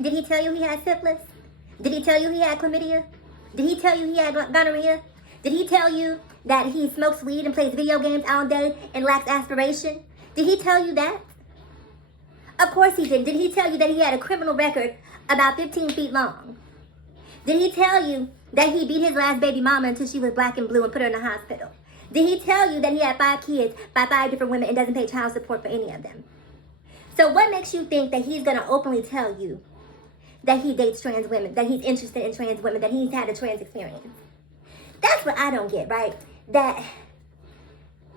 Did he tell you he had syphilis? Did he tell you he had chlamydia? Did he tell you he had gonorrhea? Did he tell you that he smokes weed and plays video games all day and lacks aspiration? Did he tell you that? Of course he did. Did he tell you that he had a criminal record about 15 feet long? Did he tell you that he beat his last baby mama until she was black and blue and put her in the hospital? Did he tell you that he had 5 kids by 5 different women and doesn't pay child support for any of them? So what makes you think that he's going to openly tell you that he dates trans women, that he's interested in trans women, that he's had a trans experience? That's what I don't get, right? That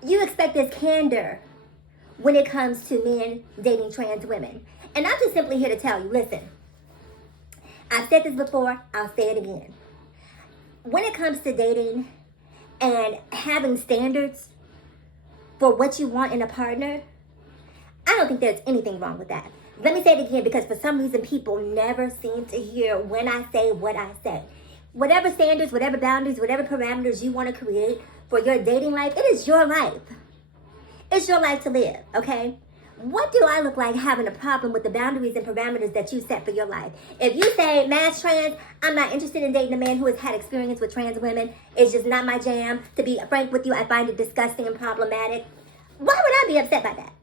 you expect this candor when it comes to men dating trans women. And I'm just simply here to tell you, listen, I've said this before, I'll say it again. When it comes to dating and having standards for what you want in a partner, I don't think there's anything wrong with that. Let me say it again, because for some reason people never seem to hear when I say what I say. Whatever standards, whatever boundaries, whatever parameters you want to create for your dating life, it is your life. It's your life to live, okay? What do I look like having a problem with the boundaries and parameters that you set for your life? If you say, mass trans, I'm not interested in dating a man who has had experience with trans women. It's just not my jam. To be frank with you, I find it disgusting and problematic. Why would I be upset by that?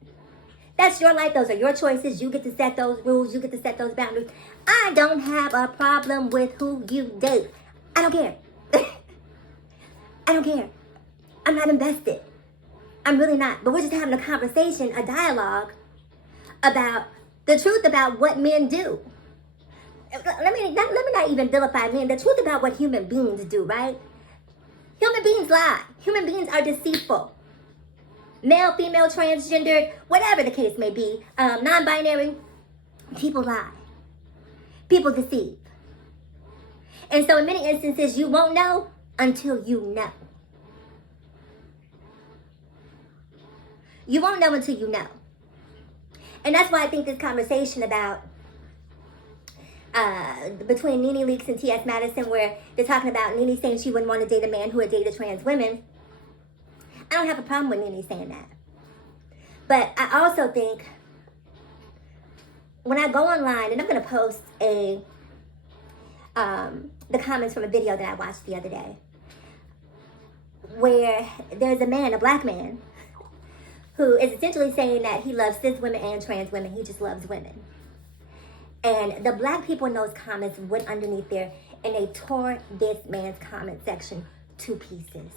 That's your life. Those are your choices. You get to set those rules. You get to set those boundaries. I don't have a problem with who you date. I don't care. I don't care. I'm not invested. I'm really not. But we're just having a conversation, a dialogue about the truth about what men do. Let me not even vilify men. The truth about what human beings do, right? Human beings lie. Human beings are deceitful. Male, female, transgendered, whatever the case may be, non-binary, people lie. People deceive. And so in many instances, you won't know until you know. You won't know until you know. And that's why I think this conversation about between Nene Leakes and T.S. Madison, where they're talking about Nene saying she wouldn't want to date a man who had dated trans women, I don't have a problem with Nene saying that. But I also think when I go online, and I'm going to post the comments from a video that I watched the other day, where there's a man, a black man, who is essentially saying that he loves cis women and trans women. He just loves women. And the black people in those comments went underneath there and they tore this man's comment section to pieces,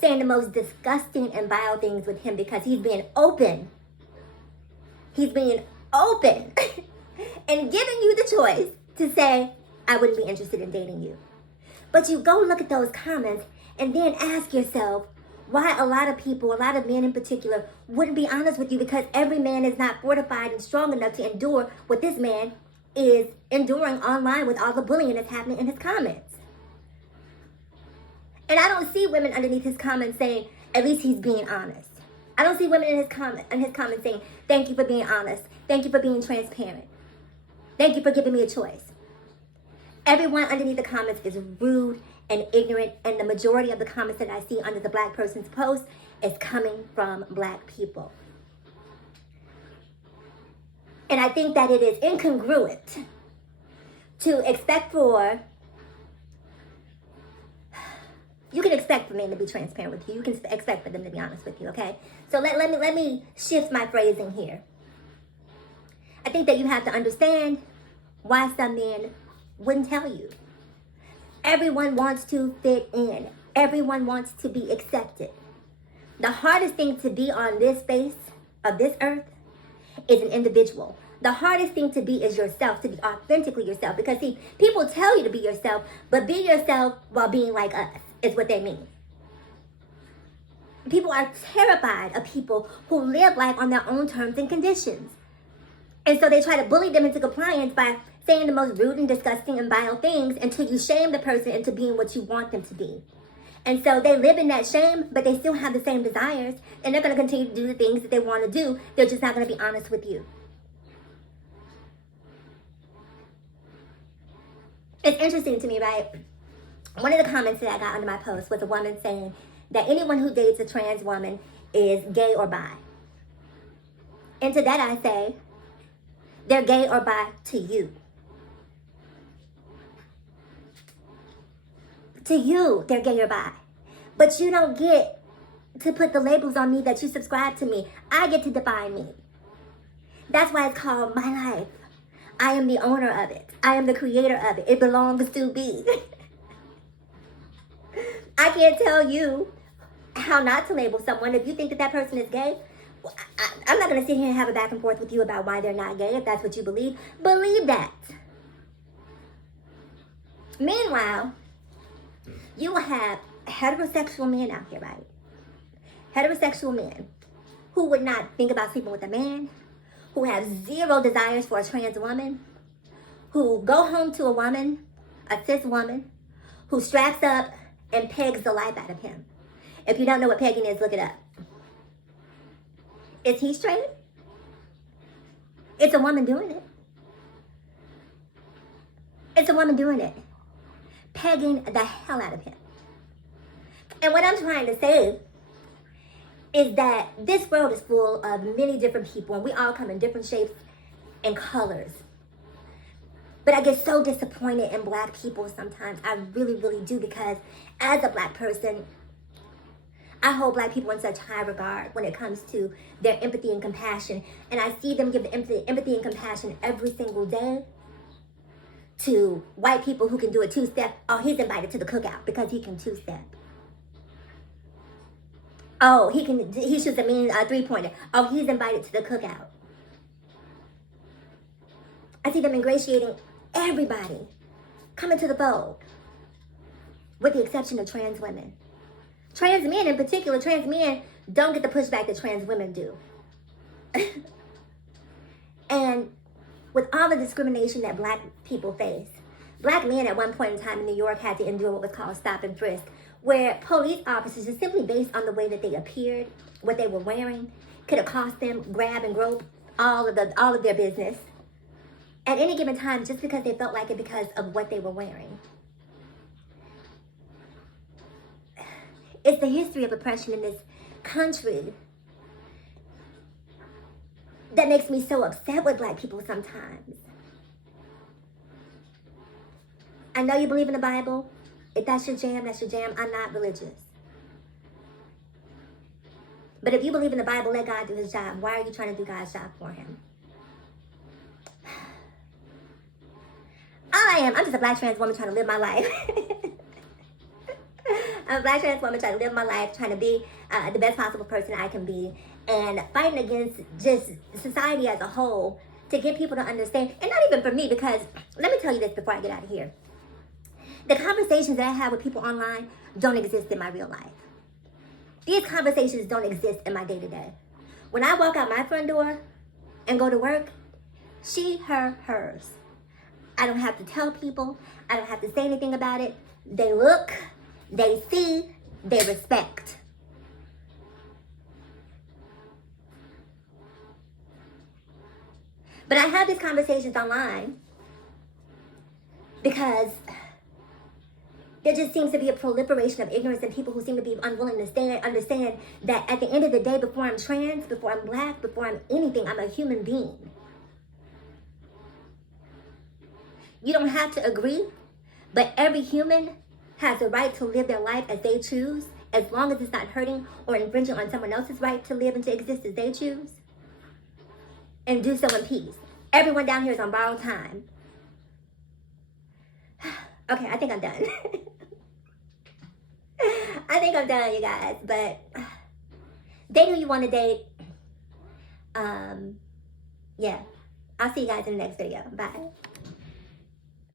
saying the most disgusting and vile things with him because he's being open. He's being open and giving you the choice to say, I wouldn't be interested in dating you. But you go look at those comments and then ask yourself why a lot of people, a lot of men in particular, wouldn't be honest with you, because every man is not fortified and strong enough to endure what this man is enduring online with all the bullying that's happening in his comments. And I don't see women underneath his comments saying, at least he's being honest. I don't see women in his comments saying, thank you for being honest. Thank you for being transparent. Thank you for giving me a choice. Everyone underneath the comments is rude and ignorant, and the majority of the comments that I see under the black person's post is coming from black people. And I think that it is incongruent to expect for, you can expect for men to be transparent with you. You can expect for them to be honest with you, okay? So let me shift my phrasing here. I think that you have to understand why some men wouldn't tell you. Everyone wants to fit in. Everyone wants to be accepted. The hardest thing to be on this face of this earth is an individual. The hardest thing to be is yourself, to be authentically yourself. Because see, people tell you to be yourself, but be yourself while being like us is what they mean. People are terrified of people who live life on their own terms and conditions. And so they try to bully them into compliance by saying the most rude and disgusting and vile things until you shame the person into being what you want them to be. And so they live in that shame, but they still have the same desires, and they're going to continue to do the things that they want to do. They're just not going to be honest with you. It's interesting to me, right? One of the comments that I got under my post was a woman saying that anyone who dates a trans woman is gay or bi. And to that I say, They're gay or bi to you. To you, they're gay or bi. But you don't get to put the labels on me that you subscribe to me. I get to define me. That's why it's called my life. I am the owner of it. I am the creator of it. It belongs to me. I can't tell you how not to label someone. If you think that that person is gay, I'm not going to sit here and have a back and forth with you about why they're not gay. If that's what you believe, believe that. Meanwhile, you will have heterosexual men out here, right? Heterosexual men who would not think about sleeping with a man, who have zero desires for a trans woman, who go home to a woman, a cis woman, who straps up and pegs the life out of him. If you don't know what pegging is, look it up. Is he straight? It's a woman doing it. It's a woman doing it. Pegging the hell out of him. And what I'm trying to say is that this world is full of many different people, and we all come in different shapes and colors. But I get so disappointed in black people sometimes. I really, really do, because as a black person, I hold black people in such high regard when it comes to their empathy and compassion. And I see them give the empathy and compassion every single day to white people who can do a two-step. Oh, he's invited to the cookout because he can two-step. Oh, he shoots a mean three-pointer. Oh, he's invited to the cookout. I see them ingratiating everybody coming to the fold, with the exception of trans women. Trans men in particular, trans men don't get the pushback that trans women do. And with all the discrimination that black people face, black men at one point in time in New York had to endure what was called stop and frisk, where police officers, just simply based on the way that they appeared, what they were wearing, could accost them, grab and grope all of their business at any given time, just because they felt like it because of what they were wearing. It's the history of oppression in this country that makes me so upset with black people sometimes. I know you believe in the Bible. If that's your jam, that's your jam. I'm not religious. But if you believe in the Bible, let God do his job. Why are you trying to do God's job for him? I'm just a black trans woman trying to live my life. I'm a black trans woman trying to live my life, trying to be the best possible person I can be, and fighting against just society as a whole to get people to understand. And not even for me, because let me tell you this before I get out of here. The conversations that I have with people online don't exist in my real life. These conversations don't exist in my day-to-day. When I walk out my front door and go to work, she, her, hers. I don't have to tell people. I don't have to say anything about it. They look, they see, they respect. But I have these conversations online because there just seems to be a proliferation of ignorance and people who seem to be unwilling to understand that at the end of the day, before I'm trans, before I'm black, before I'm anything, I'm a human being. You don't have to agree, but every human has the right to live their life as they choose, as long as it's not hurting or infringing on someone else's right to live and to exist as they choose. And do so in peace. Everyone down here is on borrowed time. Okay, I think I'm done. I think I'm done, you guys. But date who you want to date. Yeah. I'll see you guys in the next video. Bye.